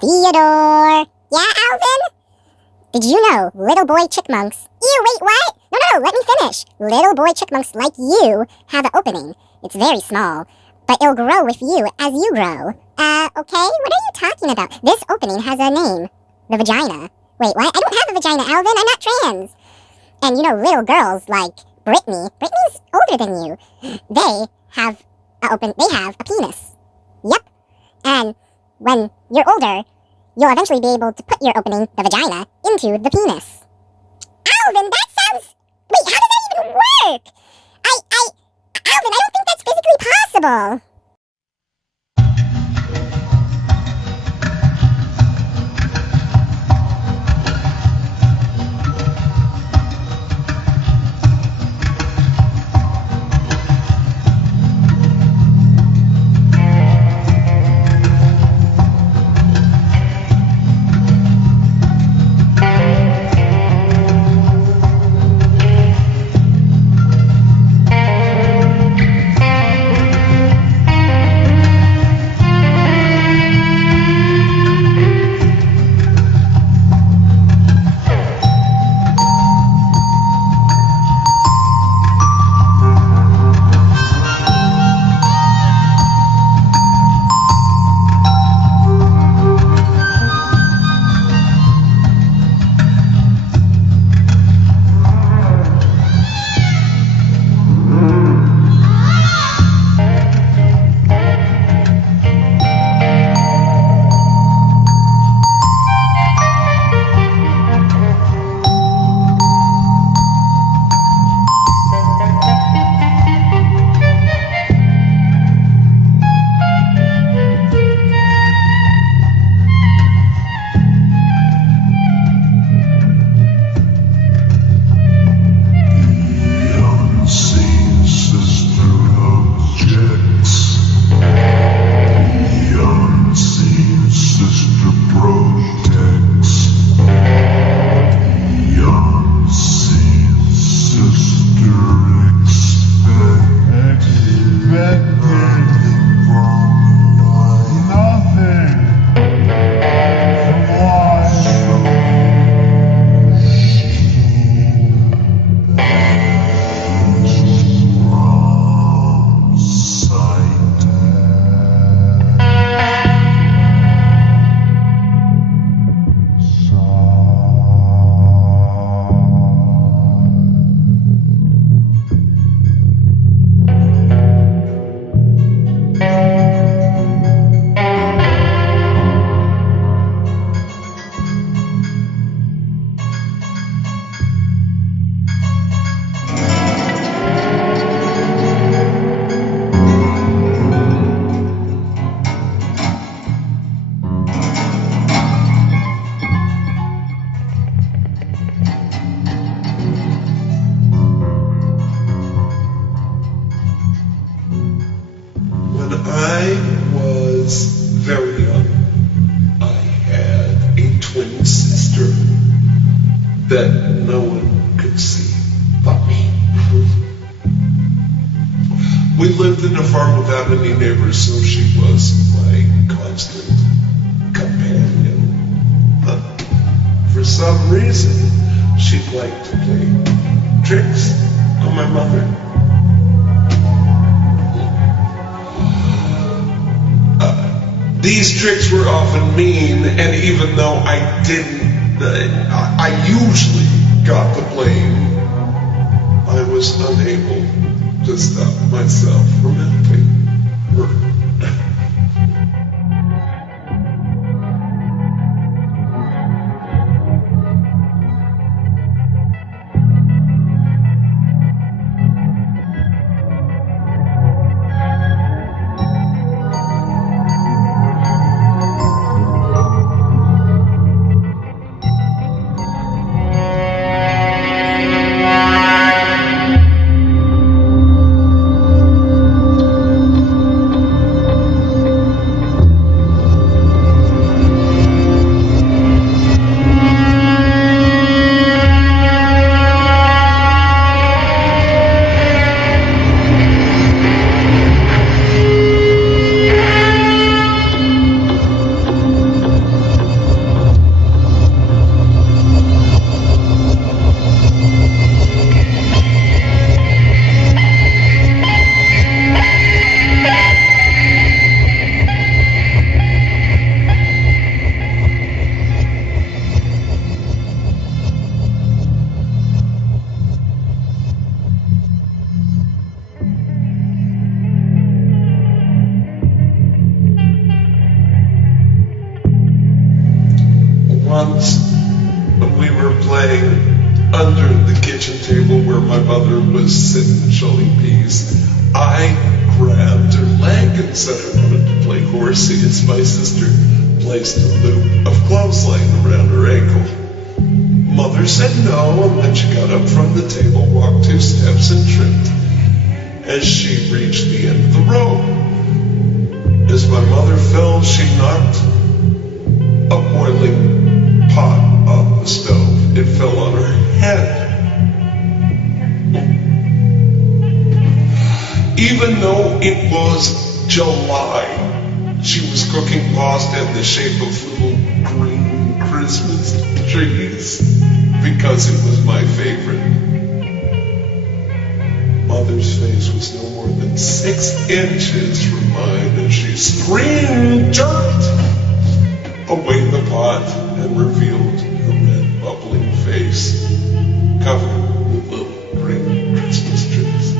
Theodore! Yeah, Alvin? Did you know little boy chipmunks... Ew, wait, what? No, let me finish. Little boy chipmunks like you have an opening. It's very small, but it'll grow with you as you grow. Okay? What are you talking about? This opening has a name. The vagina. Wait, what? I don't have a vagina, Alvin. I'm not trans. And you know, little girls like Brittany's older than you. They have a penis. Yep. And when you're older, you'll eventually be able to put your opening, the vagina, into the penis. Alvin, that sounds... Wait, how does that even work? Alvin, I don't think that's physically possible. that no one could see but me. We lived in a farm without any neighbors, so she was my constant companion. For some reason, she'd like to play tricks on my mother. These tricks were often mean, and even though I didn't, I usually got the blame, I was unable to stop myself from helping her. Once, when we were playing under the kitchen table where my mother was sitting shelling peas, I grabbed her leg and said I wanted to play horsey as my sister placed a loop of clothesline around her ankle. Mother said no, and then she got up from the table, walked 2 steps, and tripped as she reached the end of the rope. As my mother fell, she knocked a boiling pot off the stove. It fell on her head. Even though it was July, she was cooking pasta in the shape of little green Christmas trees because it was my favorite. Mother's face was no more than 6 inches from mine as she screamed, jerked away the pot, and revealed her red, bubbling face covered with little green Christmas trees.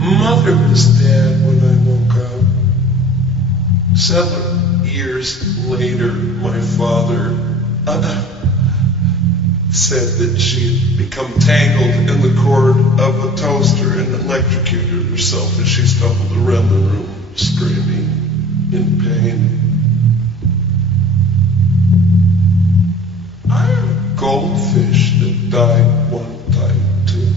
Mother was dead when I woke up. Several years later, my father said that she had become tangled in the cord of a toaster and electrocuted herself as she stumbled around the room, screaming in pain. I have a goldfish that died one time, too.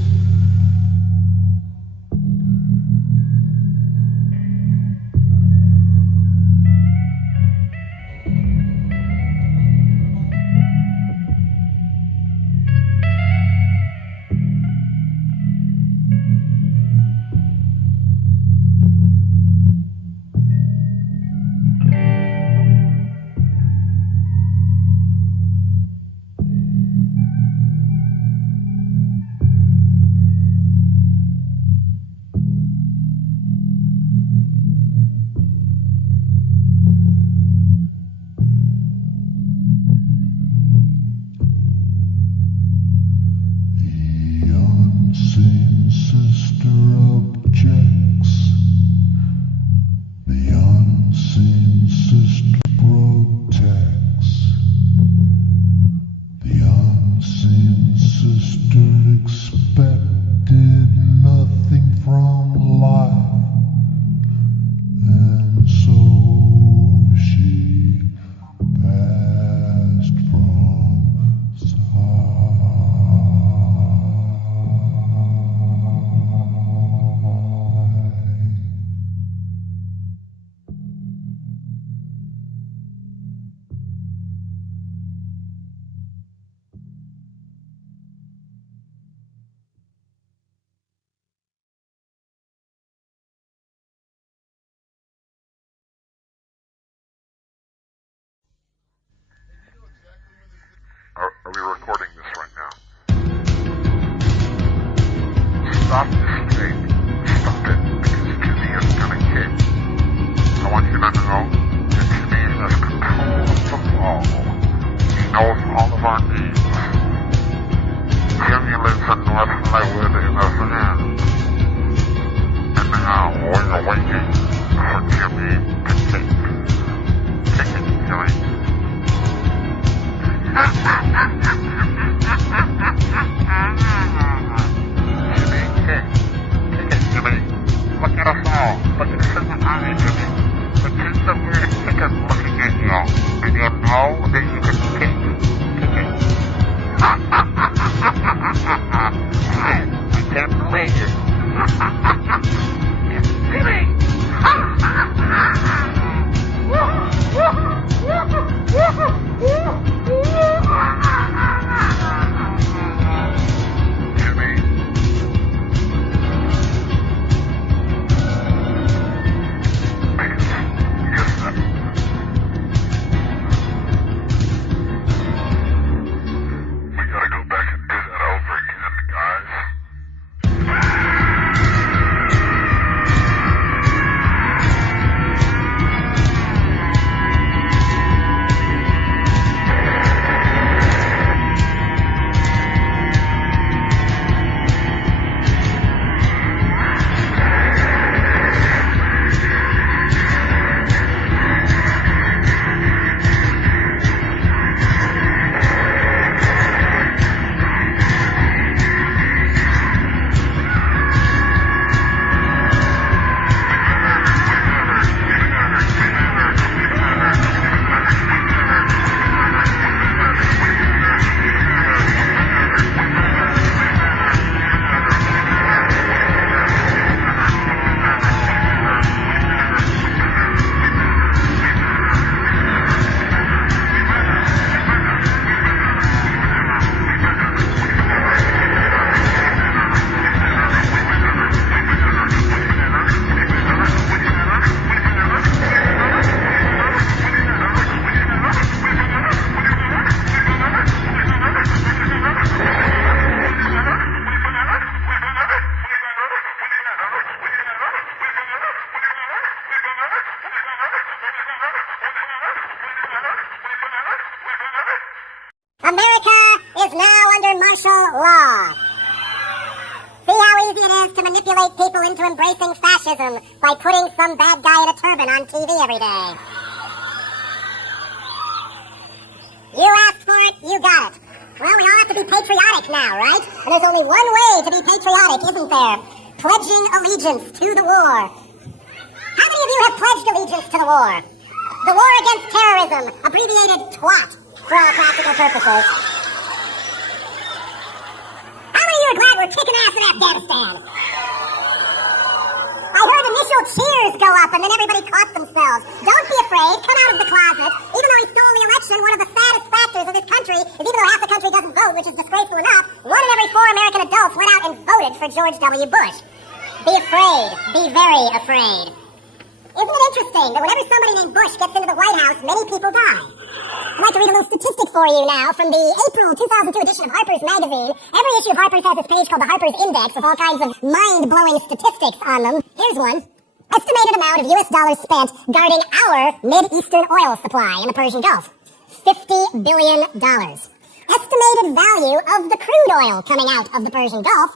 Are we recording this right now? Stop this tape. Stop it, because Jimmy is gonna kick. I want you to know that Jimmy has control of the ball. He knows all of our names. to North Hollywood in a van. And now we're waiting for Jimmy to take. Ticket, Jimmy. Jimmy, ticket, Jimmy. Look at us all. Look at us in the eye, Jimmy. Pretend that we're a ticket looking at you. And you know that you can take ticket. I can't believe it. It's Jimmy. Jimmy. Yes, sir. We gotta go back and do that over again, guys. America is now under martial law. See how easy it is to manipulate people into embracing fascism by putting some bad guy in a turban on TV every day. You asked for it, you got it. Well, we all have to be patriotic now, right? And there's only one way to be patriotic, isn't there? Pledging allegiance to the war. How many of you have pledged allegiance to the war? The war against terrorism, abbreviated TWAT, for all practical purposes. How many of you are glad we're kicking ass in Afghanistan? I heard initial cheers go up and then everybody caught themselves. Don't be afraid, come out of the closet. Even though he stole the election, one of the saddest factors of this country is even though half the country doesn't vote, which is disgraceful enough, 1 in every 4 American adults went out and voted for George W. Bush. Be afraid. Be very afraid. Isn't it interesting that whenever somebody named Bush gets into the White House, many people die? I'd like to read a little statistic for you now from the April 2002 edition of Harper's Magazine. Every issue of Harper's has this page called the Harper's Index with all kinds of mind-blowing statistics on them. Here's one. Estimated amount of U.S. dollars spent guarding our Mid-Eastern oil supply in the Persian Gulf. $50 billion. Estimated value of the crude oil coming out of the Persian Gulf.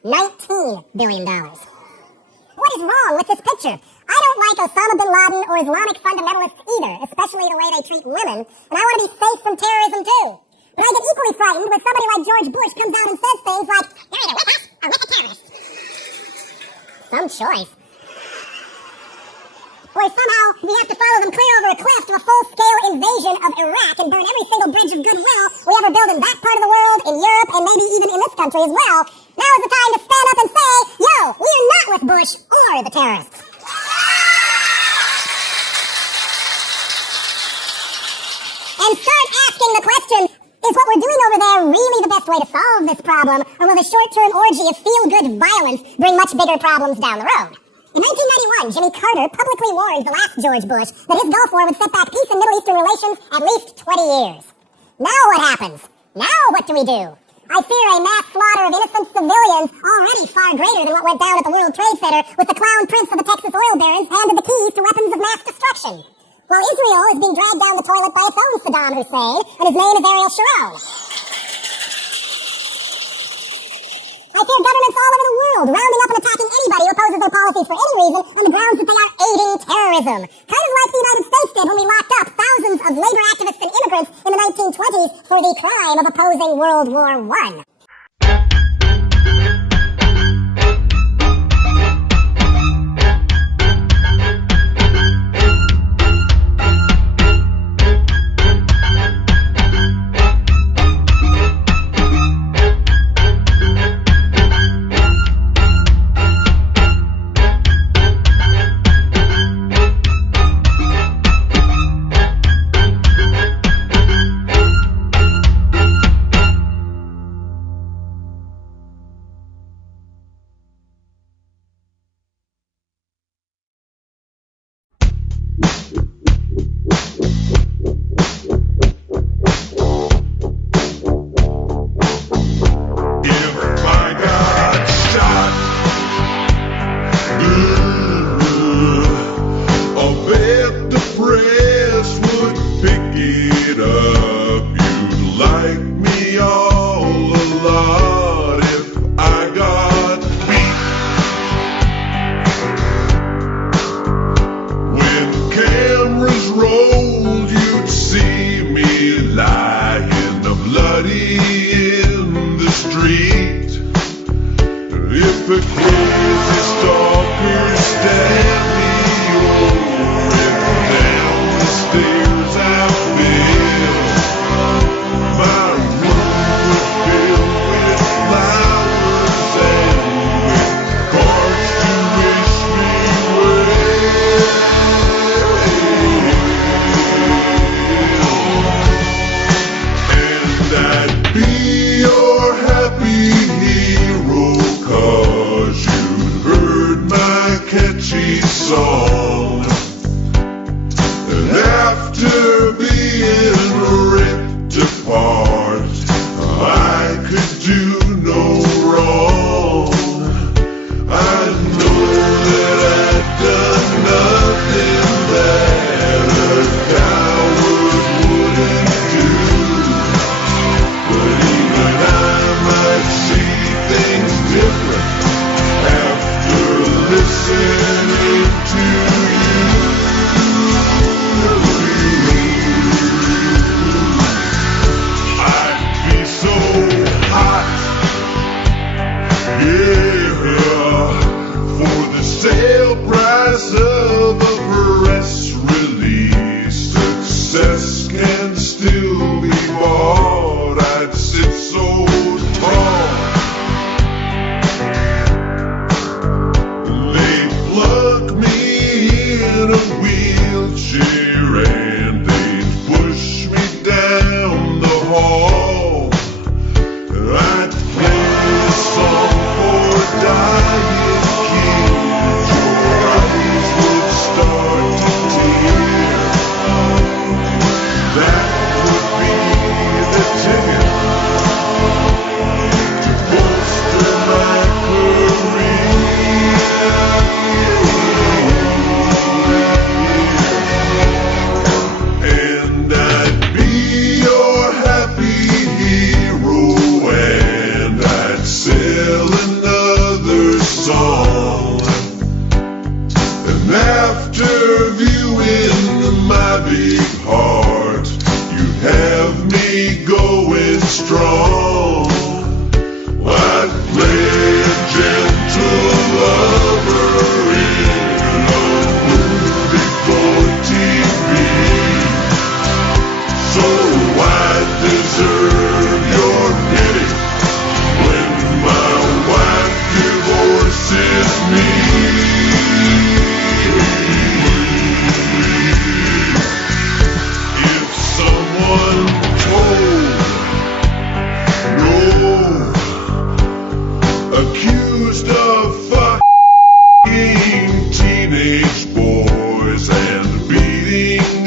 $19 billion. What is wrong with this picture? I don't like Osama bin Laden or Islamic fundamentalists either, especially the way they treat women, and I want to be safe from terrorism too. But I get equally frightened when somebody like George Bush comes out and says things like, "You're either with us or with the terrorists." Some choice. Or somehow we have to follow them clear over a cliff to a full-scale invasion of Iraq and burn every single bridge of goodwill we ever build in that part of the world, in Europe, and maybe even in this country as well. Now is the time to stand up and say, yo, we are not with Bush or the terrorists. And start asking the question, is what we're doing over there really the best way to solve this problem, or will the short-term orgy of feel-good violence bring much bigger problems down the road? In 1991, Jimmy Carter publicly warned the last George Bush that his Gulf War would set back peace in Middle Eastern relations at least 20 years. Now what happens? Now what do we do? I fear a mass slaughter of innocent civilians already far greater than what went down at the World Trade Center with the clown prince of the Texas oil barons handed the keys to weapons of mass destruction. While Israel is being dragged down the toilet by its own Saddam Hussein, and his name is Ariel Sharon. have governments all over the world rounding up and attacking anybody who opposes their policies for any reason on the grounds that they are aiding terrorism. Kind of like the United States did when we locked up thousands of labor activists and immigrants in the 1920s for the crime of opposing World War I.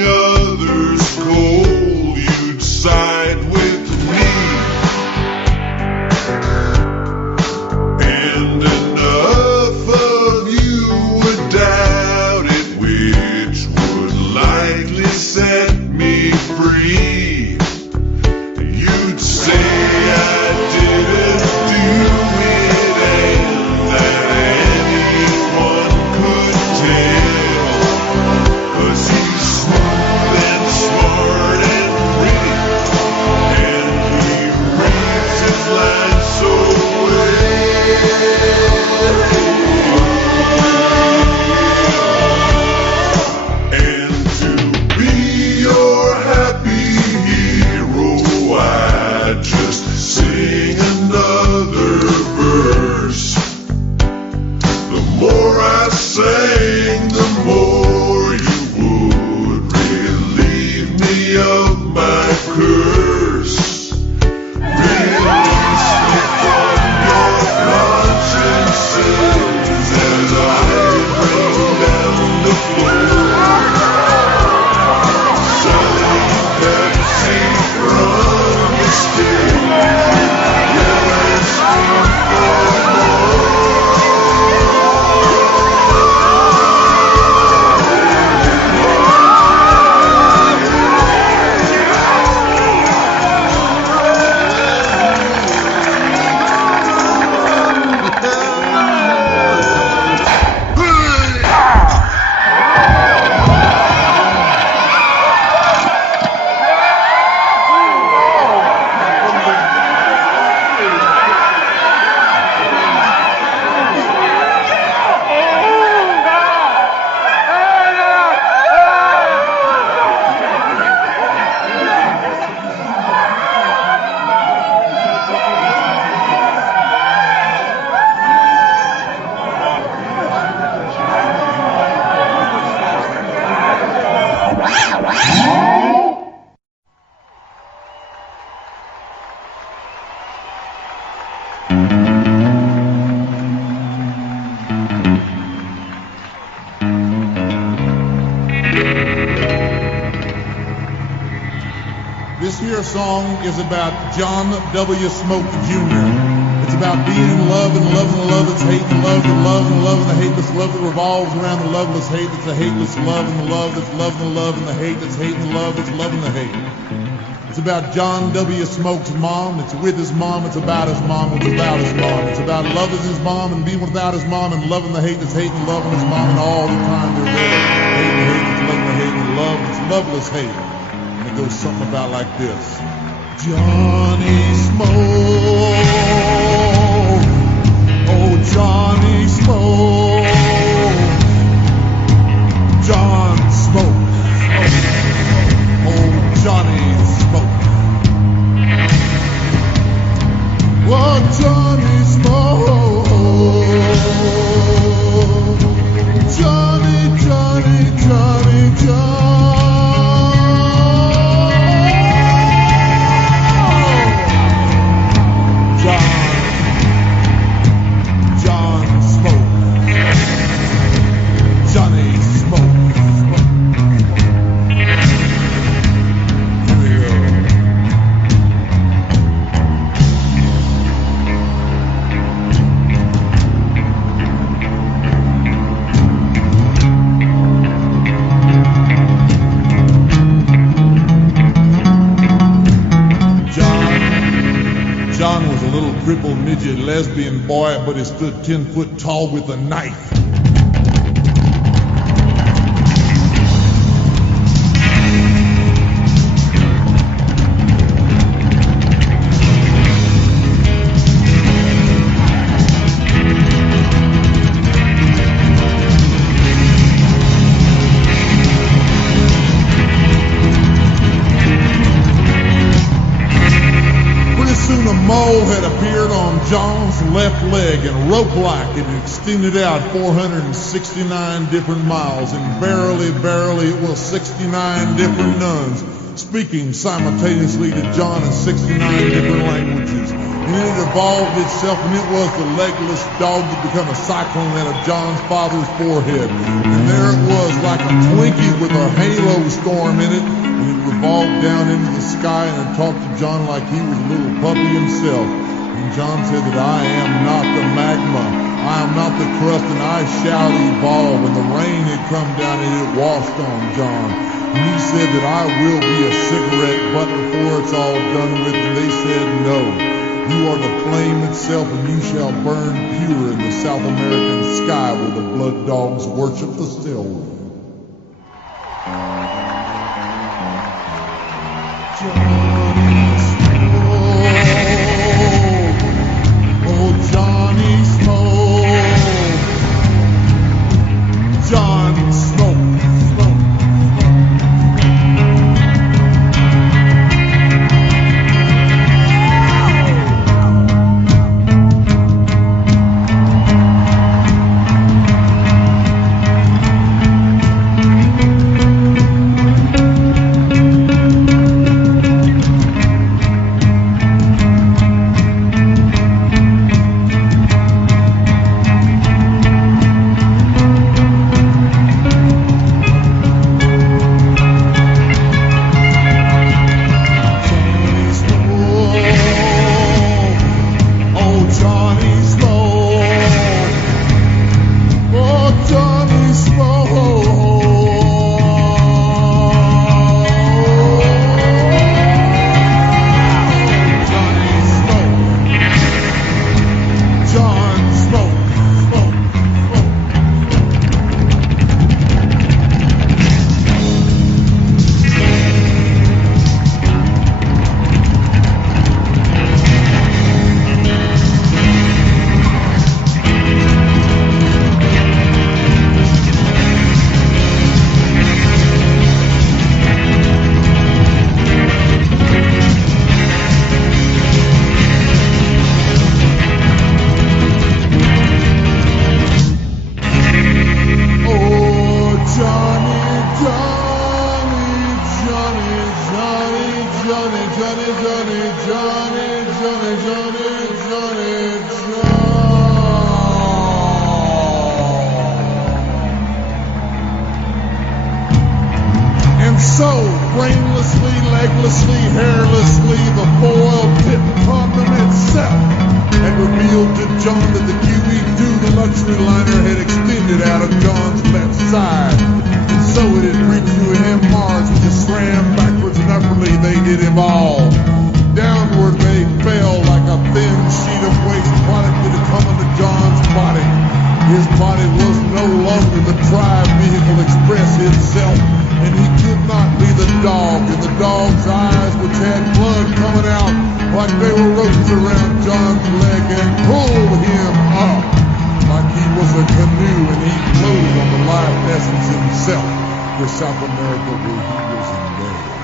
Others cold, you'd side with their song is about John W. Smoke Jr. It's about being in love and loving the love that's hate and love and love and love and the hateless love that revolves around the loveless hate that's a hateless love and the love that's loving the love and the hate that's hating the love that's loving the hate. It's about John W. Smoke's mom. It's with his mom. It's about his mom. It's about his mom. It's about loving his mom and being without his mom and loving the hate that's hating loving his mom and all the time they're there. Hating the hate that's loving the hate and love that's loveless hate. And it goes something about like this. Johnny Smoke. Oh, Johnny Smoke. John Smoke. Oh, Johnny Smoke. Oh, Johnny Smoke. Johnny, Johnny, Johnny, John Smoke. Johnny Smoke. Here we go. John was a little crippled midget lesbian boy, but he stood 10 foot tall with a knife. Soon a mole had appeared on John's left leg, and rope-like it extended out 469 different miles, and verily it was 69 different nuns speaking simultaneously to John in 69 different languages. And it evolved itself, and it was the legless dog that became a cyclone out of John's father's forehead. And there it was, like a Twinkie with a halo storm in it. And it revolved down into the sky and it talked to John like he was a little puppy himself. And John said that I am not the magma, I am not the crust, and I shall evolve. And the rain had come down and it washed on John. And he said that I will be a cigarette butt before it's all done with. And they said no. You are the flame itself, and you shall burn pure in the South American sky where the blood dogs worship the stillworm. Johnny Smoke. Oh, Johnny Smoke. John Smoke. So brainlessly, leglessly, hairlessly, the foil-tipped condom itself had revealed to John that the QE2, the luxury liner, had extended out of John's left side. And so it had reached to him Mars, which just slammed backwards and upwardly they did evolve. Downward they fell like a thin sheet of waste product that had come into John's body. His body was no longer the tri-vehicle express itself, and he could not be the dog in the dog's eyes, which had blood coming out like they were ropes around John's leg and pulled him up like he was a canoe and he floated on the life essence himself for South America where he was embedded.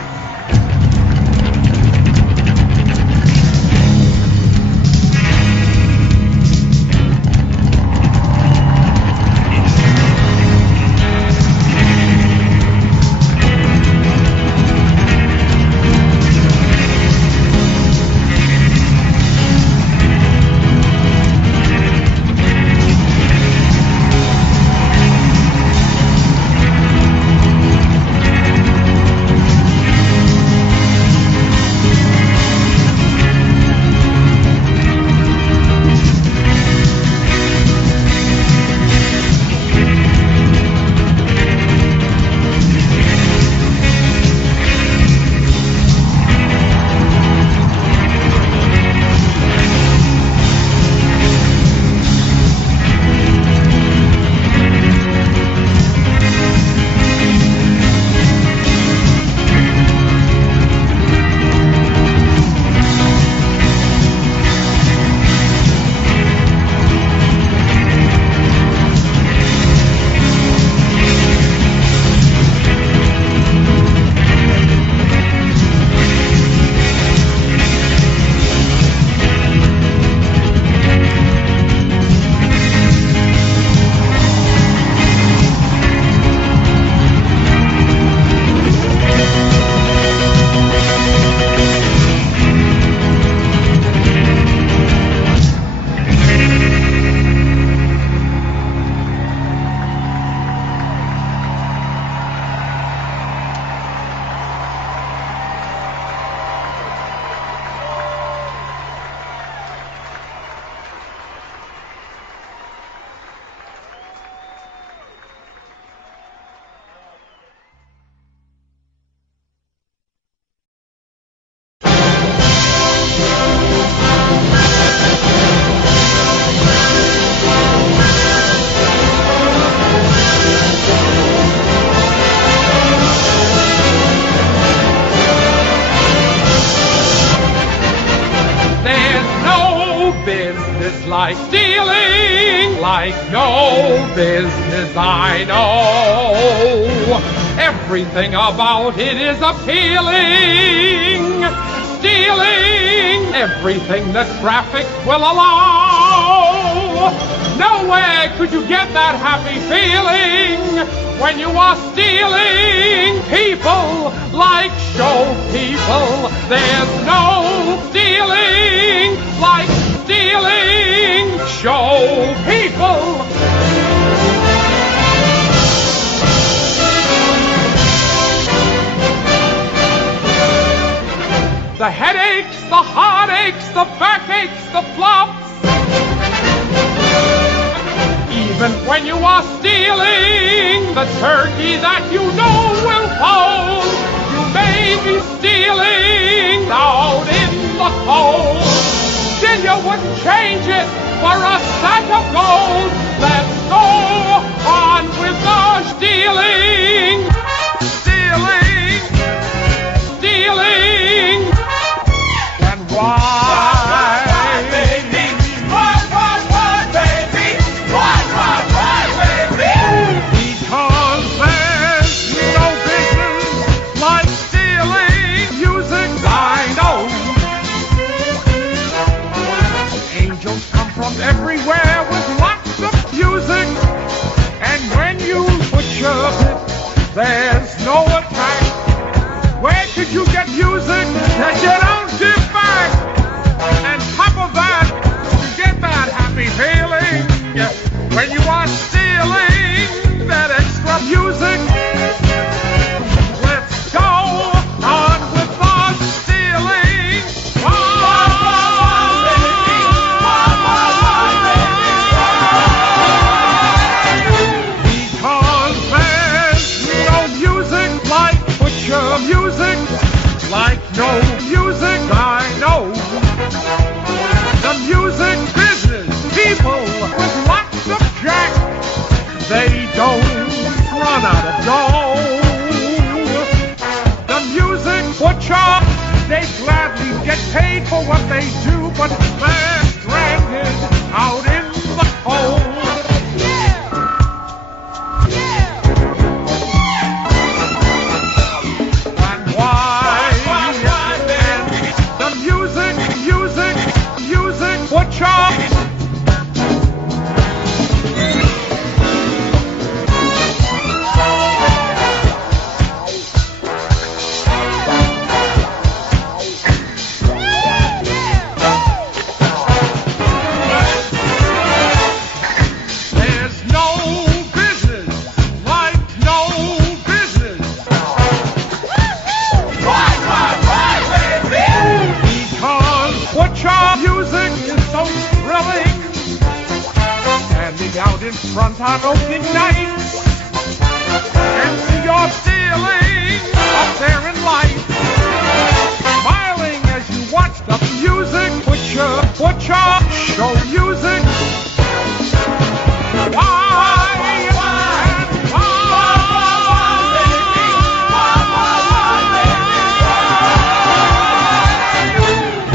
like stealing, like no business I know. Everything about it is appealing, stealing everything that traffic will allow. Nowhere could you get that happy feeling when you are stealing people like show people. There's no stealing like stealing show people. The headaches, the heartaches, the backaches, the flops. Even when you are stealing the turkey that you know will fold, you may be stealing out in the cold. Still you wouldn't change it for a sack of gold. Let's go on with the stealing. Stealing, stealing. And why? Baby? What, baby? What, baby? Because there's no business like stealing music. I know. Angels come from every for what they do, but they're stranded out in the cold. And why? And the music would chop. Out in front on opening night, and see your feeling up there in light, smiling as you watch the music, put your show music.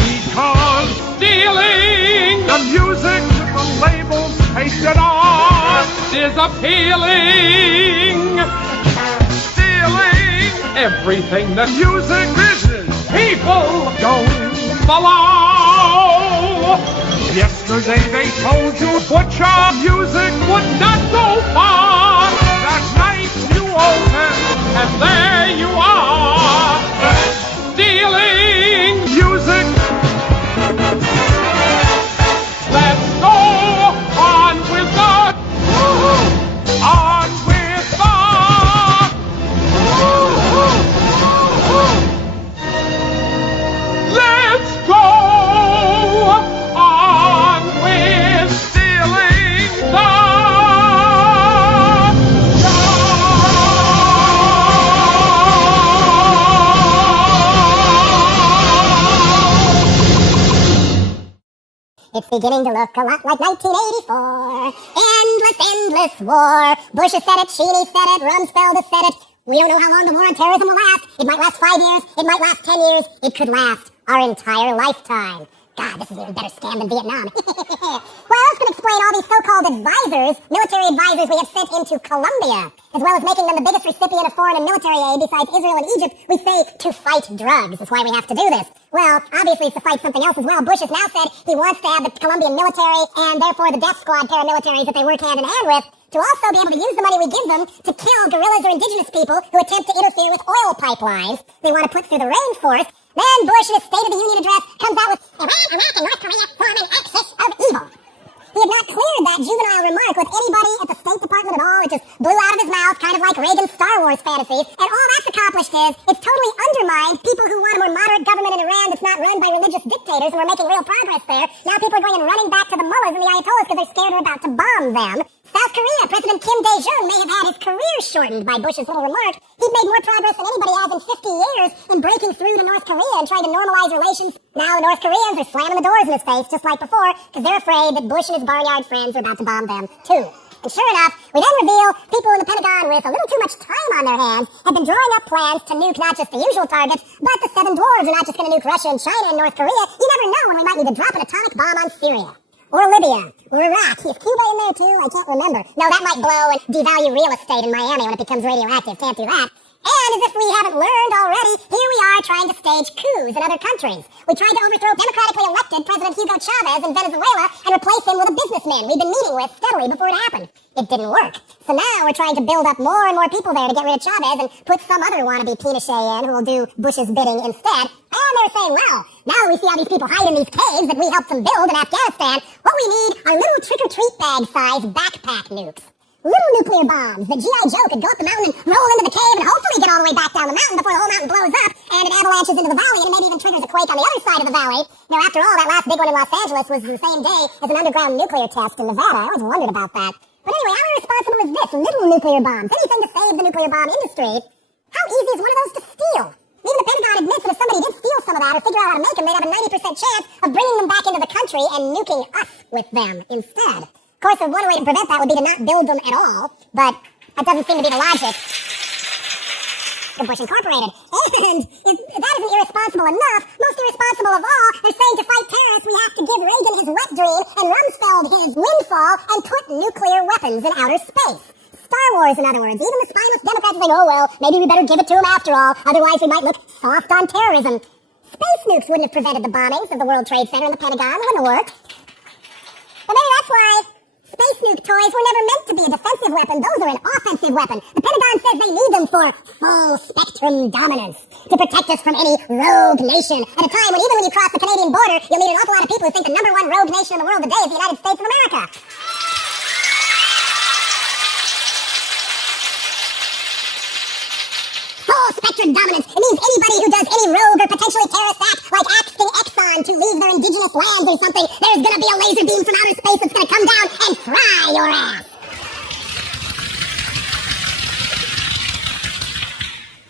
Because stealing the music with the labels pasted on is appealing. Stealing everything that music business people don't allow. Yesterday they told you butcher music would not go far. That night you open and there you are, stealing music. Let's go on with the Let's go on with stealing the It's beginning to look a lot like 1984. Endless war. Bush has said it, Cheney said it, Rumsfeld has said it. We don't know how long the war on terrorism will last. It might last 5 years, it might last 10 years, it could last our entire lifetime. God, this is an even better scam than Vietnam. Well, I was going to explain all these so-called advisors, military advisors we have sent into Colombia, as well as making them the biggest recipient of foreign and military aid besides Israel and Egypt. We say to fight drugs. That's why we have to do this. Well, obviously it's to fight something else as well. Bush has now said he wants to have the Colombian military and therefore the death squad paramilitaries that they work hand in hand with to also be able to use the money we give them to kill guerrillas or indigenous people who attempt to interfere with oil pipelines they want to put through the rainforest. Then Bush, in his State of the Union address, comes out with Iran, Iraq, and North Korea form an axis of evil. He had not cleared that juvenile remark with anybody at the State Department at all. It just blew out of his mouth, kind of like Reagan's Star Wars fantasies. And all that's accomplished is, it's totally undermined people who want a more moderate government in Iran that's not run by religious dictators, and we're making real progress there. Now people are going and running back to the mullahs and the ayatollahs because they're scared we're about to bomb them. South Korea, President Kim Dae-jung may have had his career shortened by Bush's little remark. He'd made more progress than anybody has in 50 years in breaking through to North Korea and trying to normalize relations. Now the North Koreans are slamming the doors in his face just like before because they're afraid that Bush and his barnyard friends are about to bomb them too. And sure enough, we then reveal people in the Pentagon with a little too much time on their hands have been drawing up plans to nuke not just the usual targets, but the seven dwarves are not just going to nuke Russia and China and North Korea. You never know when we might need to drop an atomic bomb on Syria. Or Libya. Or Iraq. Is Cuba in there too? I can't remember. No, that might blow and devalue real estate in Miami when it becomes radioactive. Can't do that. And as if we haven't learned already, here we are trying to stage coups in other countries. We tried to overthrow democratically elected President Hugo Chavez in Venezuela and replace him with a businessman we'd been meeting with steadily before it happened. It didn't work. So now we're trying to build up more and more people there to get rid of Chavez and put some other wannabe Pinochet in who will do Bush's bidding instead. And they're saying, well, now that we see how these people hide in these caves that we helped them build in Afghanistan, what we need are little trick-or-treat bag-sized backpack nukes. Little nuclear bombs that G.I. Joe could go up the mountain and roll into the cave and hopefully get all the way back down the mountain before the whole mountain blows up and it avalanches into the valley and it maybe even triggers a quake on the other side of the valley. Now, after all, that last big one in Los Angeles was the same day as an underground nuclear test in Nevada. I always wondered about that. But anyway, how irresponsible is this? Little nuclear bombs. Anything to save the nuclear bomb industry. How easy is one of those to steal? Even the Pentagon admits that if somebody did steal some of that or figure out how to make them, they'd have a 90% chance of bringing them back into the country and nuking us with them instead. Of course, one way to prevent that would be to not build them at all, but that doesn't seem to be the logic. of Bush Incorporated. And if that isn't irresponsible enough, most irresponsible of all, they're saying to fight terrorists we have to give Reagan his wet dream and Rumsfeld his windfall and put nuclear weapons in outer space. Star Wars, in other words. Even the spineless Democrats think, oh well, maybe we better give it to them after all, otherwise we might look soft on terrorism. Space nukes wouldn't have prevented the bombings of the World Trade Center and the Pentagon. It wouldn't have worked. But maybe that's why space nuke toys were never meant to be a defensive weapon. Those are an offensive weapon. The Pentagon says they need them for full spectrum dominance, to protect us from any rogue nation at a time when even when you cross the Canadian border, you'll meet an awful lot of people who think the number one rogue nation in the world today is the United States of America. Full spectrum dominance. It means anybody who does any rogue or potentially terrorist act, like asking Exxon to leave their indigenous lands or something, there's gonna be a laser beam from outer space that's gonna come down and fry your ass.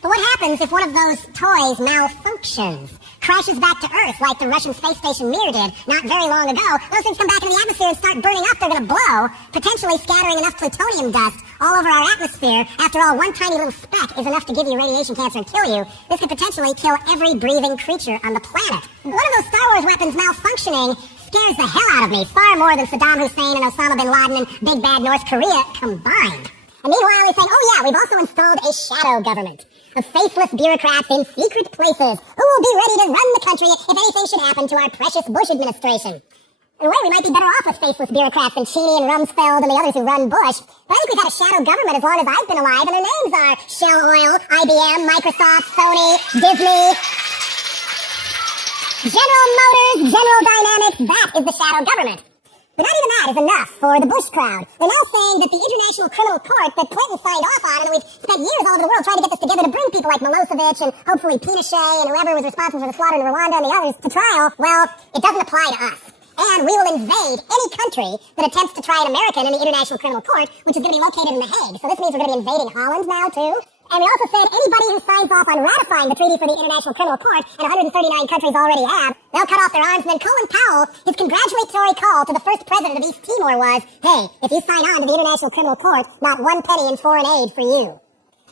But what happens if one of those toys malfunctions? Crashes back to Earth like the Russian space station Mir did not very long ago. Those things come back into the atmosphere and start burning up. They're going to blow, potentially scattering enough plutonium dust all over our atmosphere. After all, one tiny little speck is enough to give you radiation cancer and kill you. This could potentially kill every breathing creature on the planet. One of those Star Wars weapons malfunctioning scares the hell out of me, far more than Saddam Hussein and Osama bin Laden and Big Bad North Korea combined. And meanwhile, they're saying, oh yeah, we've also installed a shadow government of faceless bureaucrats in secret places who will be ready to run the country if anything should happen to our precious Bush administration. In a way, we might be better off with faceless bureaucrats than Cheney and Rumsfeld and the others who run Bush. But I think we've had a shadow government as long as I've been alive, and their names are Shell Oil, IBM, Microsoft, Sony, Disney, General Motors, General Dynamics. That is the shadow government. But not even that is enough for the Bush crowd. They're now saying that the International Criminal Court that Clinton signed off on, and we've spent years all over the world trying to get this together to bring people like Milosevic and hopefully Pinochet and whoever was responsible for the slaughter in Rwanda and the others to trial, well, it doesn't apply to us. And we will invade any country that attempts to try an American in the International Criminal Court, which is going to be located in The Hague. So this means we're going to be invading Holland now, too. And we also said anybody who signs off on ratifying the treaty for the International Criminal Court, and 139 countries already have, they'll cut off their arms. And then Colin Powell, his congratulatory call to the first president of East Timor was, hey, if you sign on to the International Criminal Court, not one penny in foreign aid for you.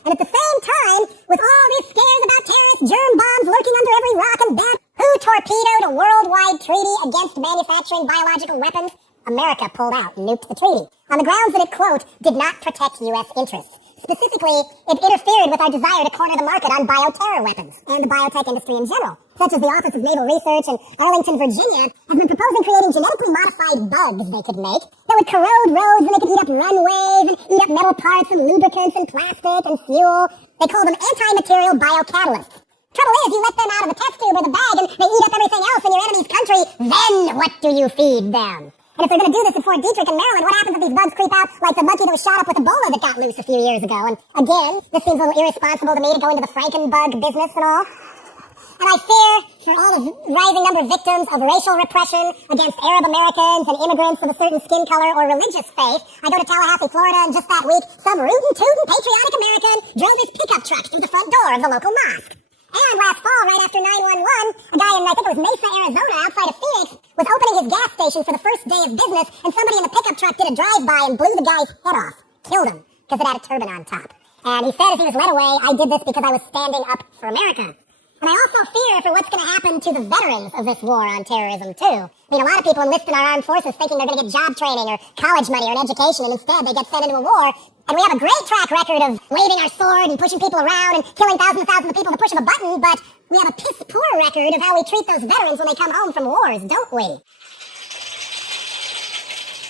And at the same time, with all these scares about terrorist germ bombs lurking under every rock and bed, who torpedoed a worldwide treaty against manufacturing biological weapons? America pulled out and nuked the treaty on the grounds that it, quote, did not protect U.S. interests. Specifically, it interfered with our desire to corner the market on bioterror weapons and the biotech industry in general, such as the Office of Naval Research in Arlington, Virginia, has been proposing creating genetically modified bugs they could make that would corrode roads and they could eat up runways and eat up metal parts and lubricants and plastic and fuel. They call them anti-material biocatalysts. Trouble is, you let them out of the test tube or the bag and they eat up everything else in your enemy's country, then what do you feed them? And if they're going to do this in Fort Detrick in Maryland, what happens if these bugs creep out like the monkey that was shot up with Ebola that got loose a few years ago? And again, this seems a little irresponsible to me to go into the Frankenbug business and all. And I fear for all the rising number of victims of racial repression against Arab Americans and immigrants of a certain skin color or religious faith. I go to Tallahassee, Florida, and just that week, some rootin' tootin' patriotic American drove his pickup truck through the front door of the local mosque. And last fall, right after 9/11, a guy in, I think it was Mesa, Arizona, outside of Phoenix, was opening his gas station for the first day of business, and somebody in the pickup truck did a drive-by and blew the guy's head off. Killed him, because it had a turban on top. And he said as he was led away, I did this because I was standing up for America. And I also fear for what's going to happen to the veterans of this war on terrorism, too. I mean, a lot of people enlist in our armed forces thinking they're going to get job training or college money or an education, and instead they get sent into a war. And we have a great track record of waving our sword and pushing people around and killing thousands and thousands of people at the push of a button, but we have a piss-poor record of how we treat those veterans when they come home from wars, don't we?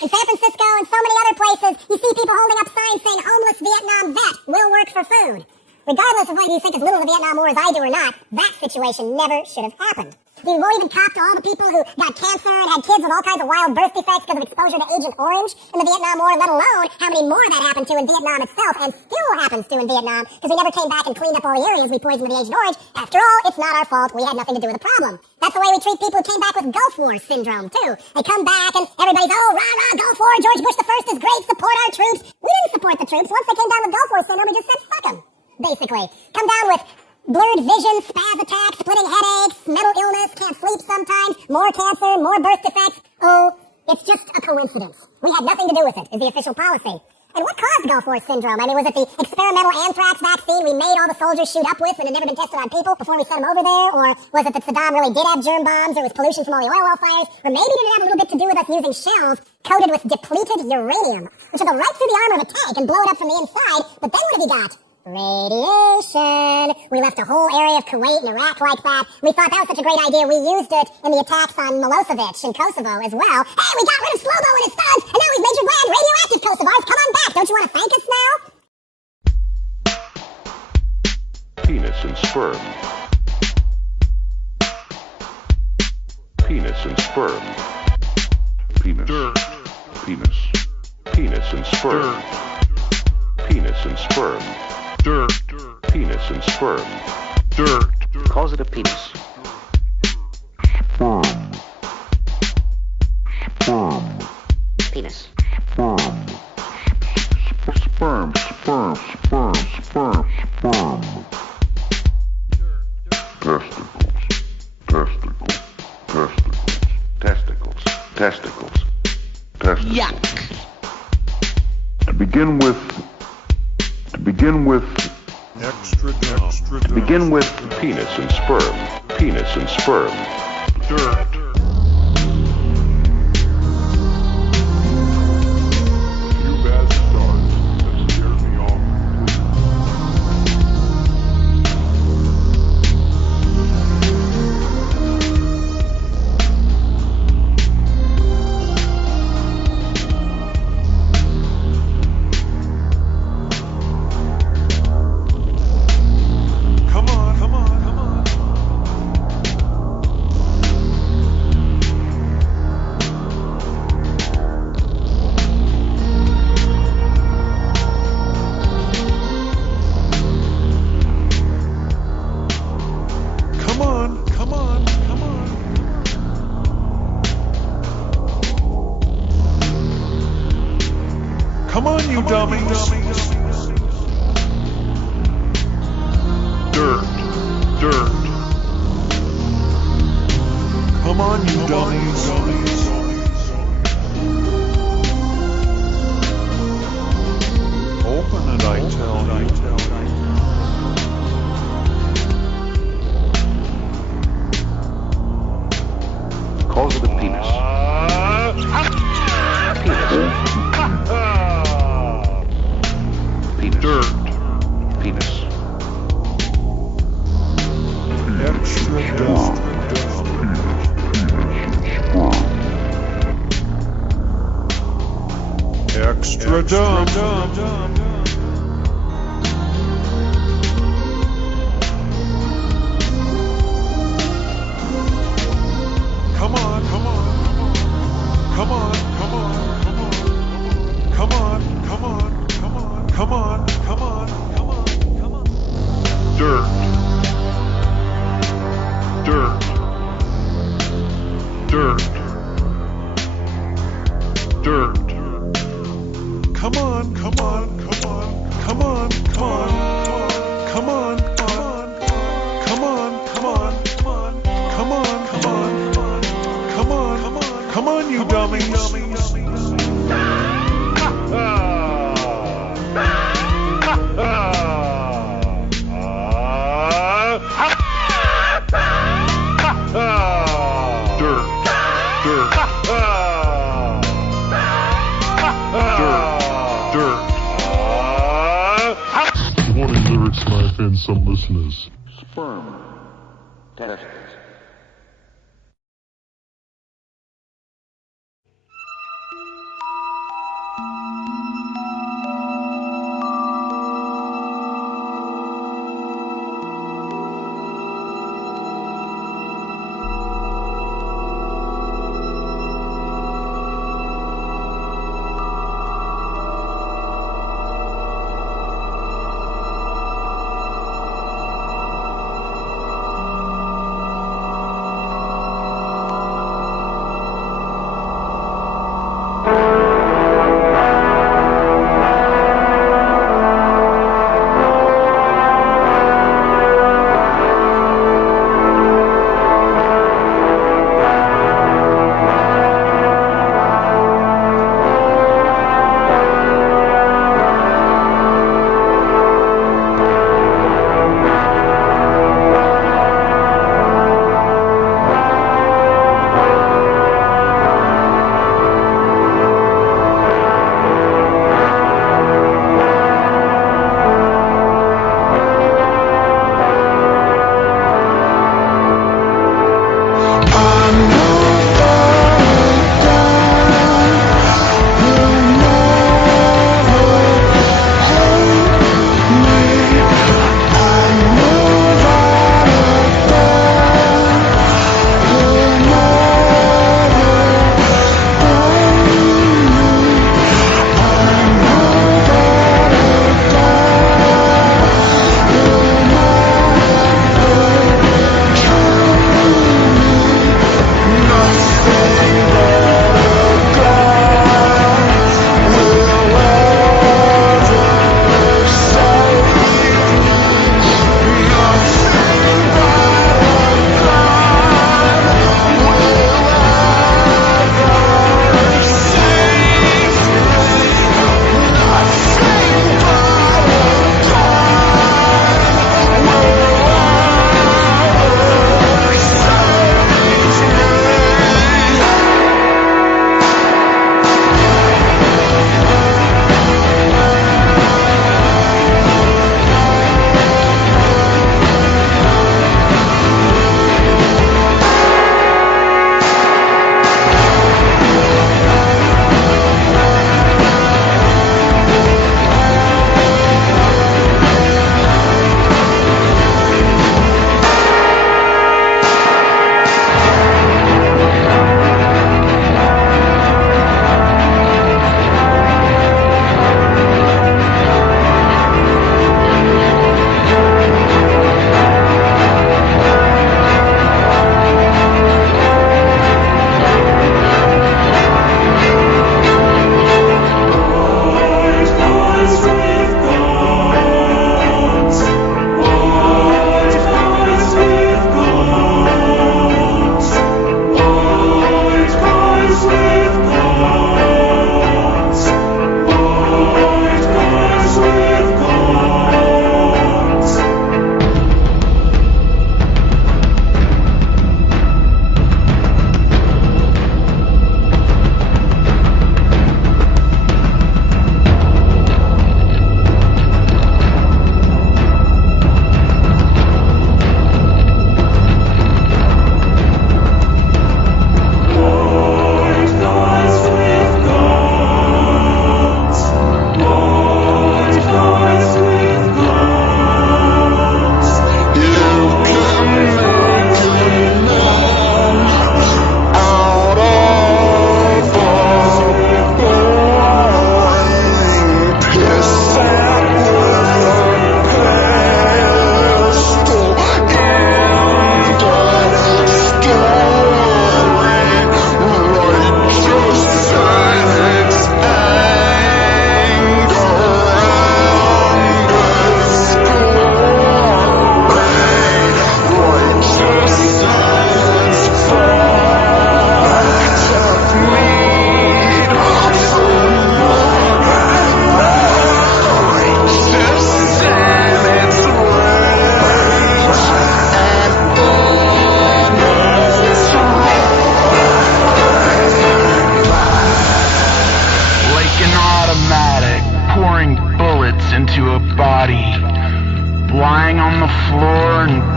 In San Francisco and so many other places, you see people holding up signs saying homeless Vietnam vet will work for food. Regardless of whether you think as little of the Vietnam War as I do or not, that situation never should have happened. We won't even cop to all the people who got cancer and had kids with all kinds of wild birth defects because of exposure to Agent Orange in the Vietnam War, let alone how many more that happened to in Vietnam itself and still happens to in Vietnam because we never came back and cleaned up all the areas we poisoned with the Agent Orange. After all, it's not our fault. We had nothing to do with the problem. That's the way we treat people who came back with Gulf War syndrome, too. They come back and everybody's, oh, rah, rah, Gulf War, George Bush the First is great, support our troops. We didn't support the troops. Once they came down with Gulf War syndrome, we just said, fuck them, basically. Come down with blurred vision, spaz attacks, splitting headaches, mental illness, can't sleep sometimes, more cancer, more birth defects. Oh, it's just a coincidence. We had nothing to do with it, is the official policy. And what caused Gulf War syndrome? I mean, was it the experimental anthrax vaccine we made all the soldiers shoot up with when it had never been tested on people before we sent them over there? Or was it that Saddam really did have germ bombs, or it was pollution from all the oil well fires? Or maybe did it have a little bit to do with us using shells coated with depleted uranium, which will go right through the armor of a tank and blow it up from the inside? But then what have you got? Radiation. We left a whole area of Kuwait and Iraq like that. We thought that was such a great idea, we used it in the attacks on Milosevic in Kosovo as well. Hey, we got rid of Slobo and his thugs, and now we've made your land radioactive, Kosovars. Come on back. Don't you want to thank us now? Penis and sperm. Penis and sperm. Penis. Dirt. Penis. Penis and sperm. Dirt. Penis and sperm. Dirt. Penis and sperm. Dirt. Calls it a penis. Sperm. Sperm. Penis. Sperm. Sperm. Sperm. Sperm. Sperm. Sperm. Testicles. Testicles. Testicles. Testicles. Testicles. Yuck. To begin with, Extra to begin with, penis and sperm. Penis and sperm. dirt. You bad start that scared me off Come on. Come on, you dummies. Dirt. Come on, you dummies. Open it, I tell you. Calls it a penis. Penis. Dirt. Penis. Extra dumb. Extra dumb. Come on. Dirt. Come on. Come on, you dummies. Warning lyrics might offend some listeners. Sperm. Testicles.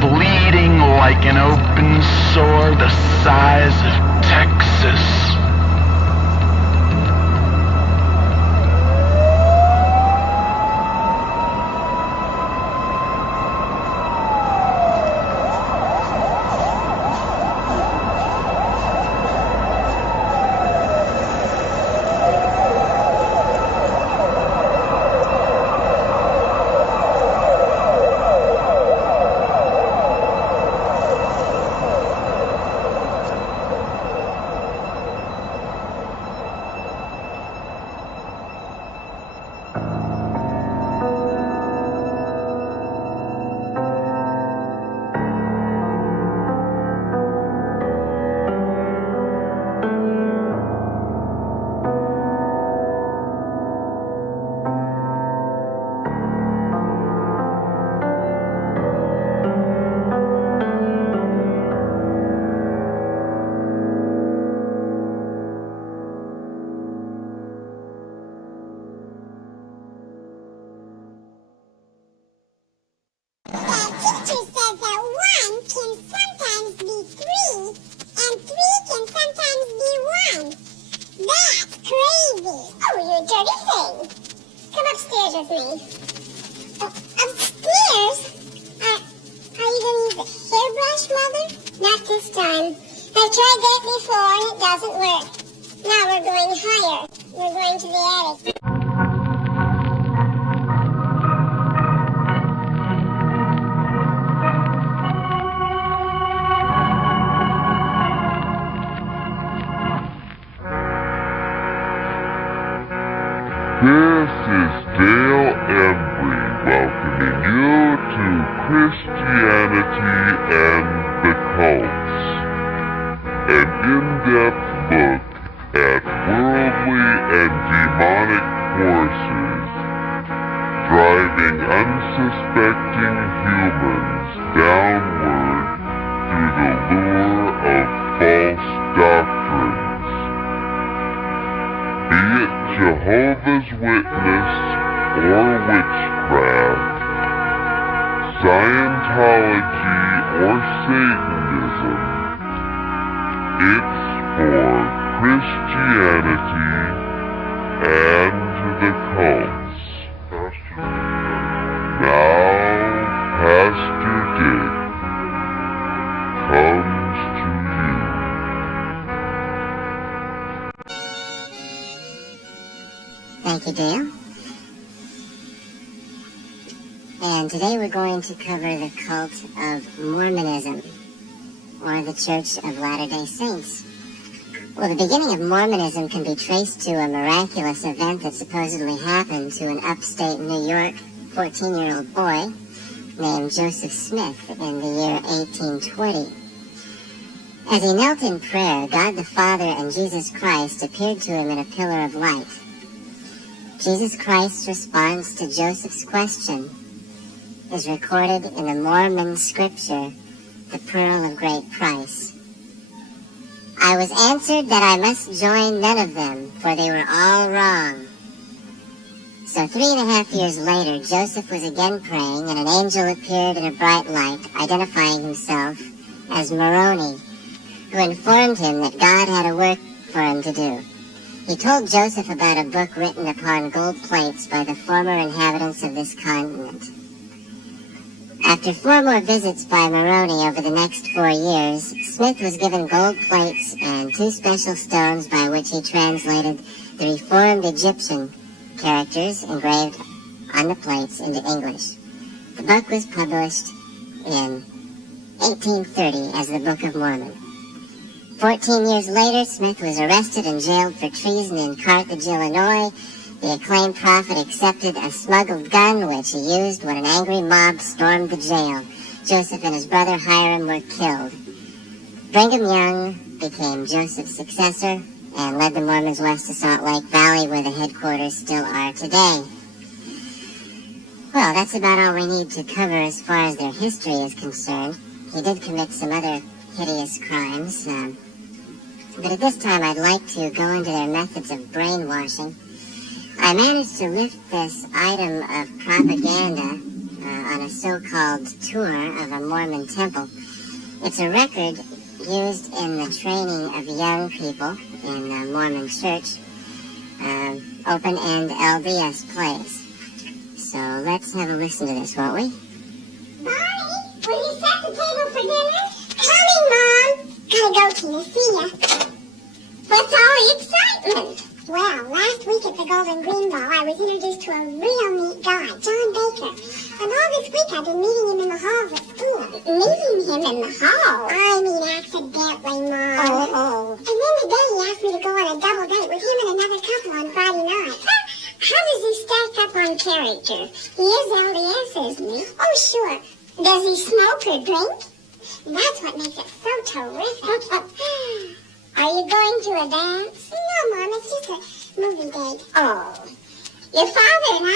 bleeding like an open sore the size of Texas. This is Dale Embry welcoming you to Christianity and the Cults, an in-depth look at worldly and demonic forces driving unsuspecting humans downward through the lure of false doctrines. Be it Jehovah's Witness or witchcraft, Scientology or Satanism, it's for Christianity and the cults. Now, Pastor Dick comes to you. Thank you, Dale. And today we're going to cover the cult of Mormonism, or the Church of Latter-day Saints. Well, the beginning of Mormonism can be traced to a miraculous event that supposedly happened to an upstate New York 14-year-old boy named Joseph Smith in the year 1820. As he knelt in prayer, God the Father and Jesus Christ appeared to him in a pillar of light. Jesus Christ's response to Joseph's question is recorded in the Mormon scripture, the Pearl of Great Price. I was answered that I must join none of them, for they were all wrong. So 3.5 years later, Joseph was again praying, and an angel appeared in a bright light, identifying himself as Moroni, who informed him that God had a work for him to do. He told Joseph about a book written upon gold plates by the former inhabitants of this continent. After 4 more visits by Moroni over the next 4 years, Smith was given gold plates and 2 special stones by which he translated the Reformed Egyptian characters engraved on the plates into English. The book was published in 1830 as the Book of Mormon. 14 years later, Smith was arrested and jailed for treason in Carthage, Illinois. The acclaimed prophet accepted a smuggled gun, which he used when an angry mob stormed the jail. Joseph and his brother Hiram were killed. Brigham Young became Joseph's successor and led the Mormons west to Salt Lake Valley, where the headquarters still are today. Well, that's about all we need to cover as far as their history is concerned. He did commit some other hideous crimes, but at this time I'd like to go into their methods of brainwashing. I managed to lift this item of propaganda on a so-called tour of a Mormon temple. It's a record used in the training of young people in the Mormon church, open-end LDS plays. So let's have a listen to this, won't we? Bonnie, will you set the table for dinner? Coming, Mom. Gotta go to you. See ya. What's all the excitement? Well, last week at the Golden Green Ball, I was introduced to a real neat guy, John Baker. And all this week I've been meeting him in the halls at school. Meeting him in the hall? I mean accidentally, Mom. Oh. And then today he asked me to go on a double date with him and another couple on Friday night. How does he stack up on character? He is LDS, isn't he? Oh, sure. Does he smoke or drink? That's what makes it so terrific. Are you going to a dance? No, Mom, it's just a movie date. Oh. Your father and I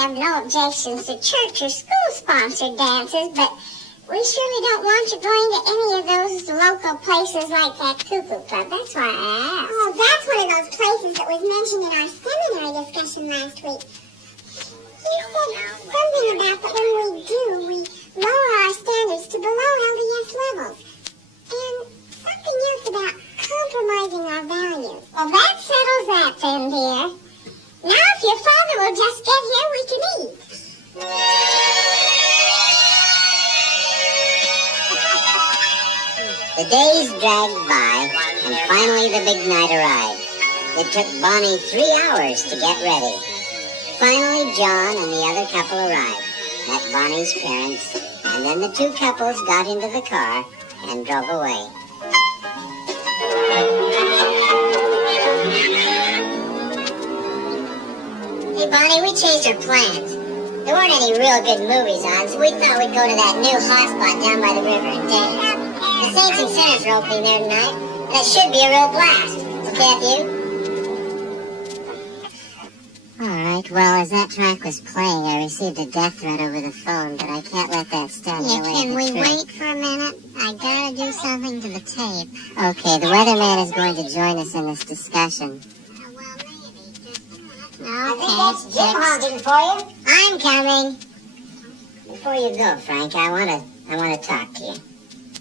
have no objections to church or school-sponsored dances, but we surely don't want you going to any of those local places like that cuckoo club. That's why I asked. Oh, that's one of those places that was mentioned in our seminary discussion last week. You said something about that when we do, we lower our standards to below LDS levels. And something else about compromising our values. Well, that settles that then, dear. Now, if your father will just get here, we can eat. The days dragged by, and finally the big night arrived. It took Bonnie 3 hours to get ready. Finally, John and the other couple arrived, met Bonnie's parents, and then the two couples got into the car and drove away. Hey, Bonnie, we changed our plans. There weren't any real good movies on, so we thought we'd go to that new hot spot down by the river and dance. The Saints and Sinners are opening there tonight. That should be a real blast. Okay with you? Alright, well, as that track was playing, I received a death threat over the phone, but I can't let that stand in the way Can of the we truth. wait for a minute? I gotta do something to the tape. Okay, the weatherman is going to join us in this discussion. Okay, Jim honking for you. I'm coming. Before you go, Frank, I want to talk to you.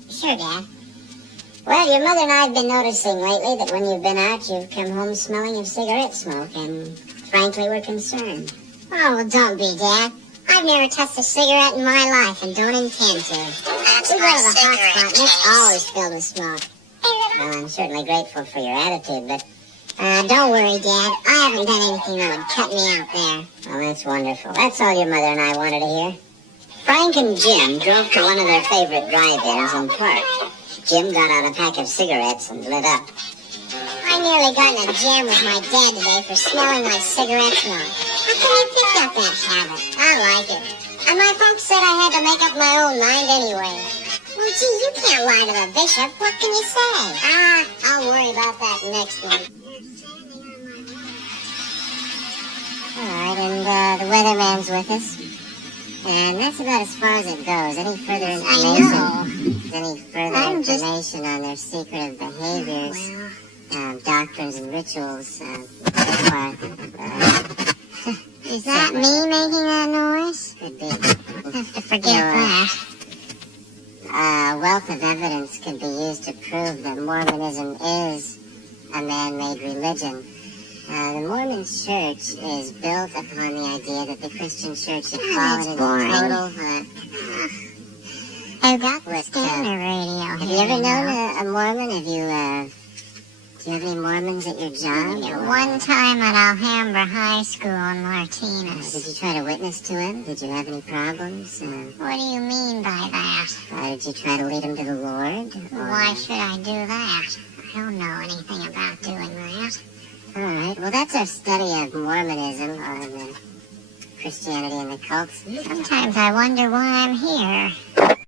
Sure, Dad. Well, your mother and I have been noticing lately that when you've been out, you've come home smelling of cigarette smoke, and frankly, we're concerned. Oh, well, don't be, Dad. I've never touched a cigarette in my life and don't intend to. We go to the hot spot, and it's always filled with smoke. Well, I'm certainly grateful for your attitude, but Don't worry, Dad. I haven't done anything that would cut me out there. well, that's wonderful. That's all your mother and I wanted to hear. Frank and Jim drove to one of their favorite drive-ins in Park. Jim got out a pack of cigarettes and lit up. I nearly got in a jam with my dad today for smelling my cigarette smoke. How can I pick up that habit? I like it. And my folks said I had to make up my own mind anyway. Well, gee, you can't lie to the bishop. What can you say? I'll worry about that next week. All right, and the weatherman's with us. And that's about as far as it goes. Any further information on their secretive behaviors, doctrines and rituals, so far, Is that me making that noise? could be. Have to forget that. A wealth of evidence could be used to prove that Mormonism is a man-made religion. The Mormon church is built upon the idea that the Christian church had fallen into total... I've got the scanner radio Have here. you ever now. known a Mormon? Do you have any Mormons at your job? One time at Alhambra High School in Did Martinez. you try to witness to him? Did you have any problems? What do you mean by that? Did you try to lead him to the Lord? Why should I do that? I don't know anything about doing that. All right. Well, that's our study of Mormonism, or the Christianity and the cults. Sometimes I wonder why I'm here.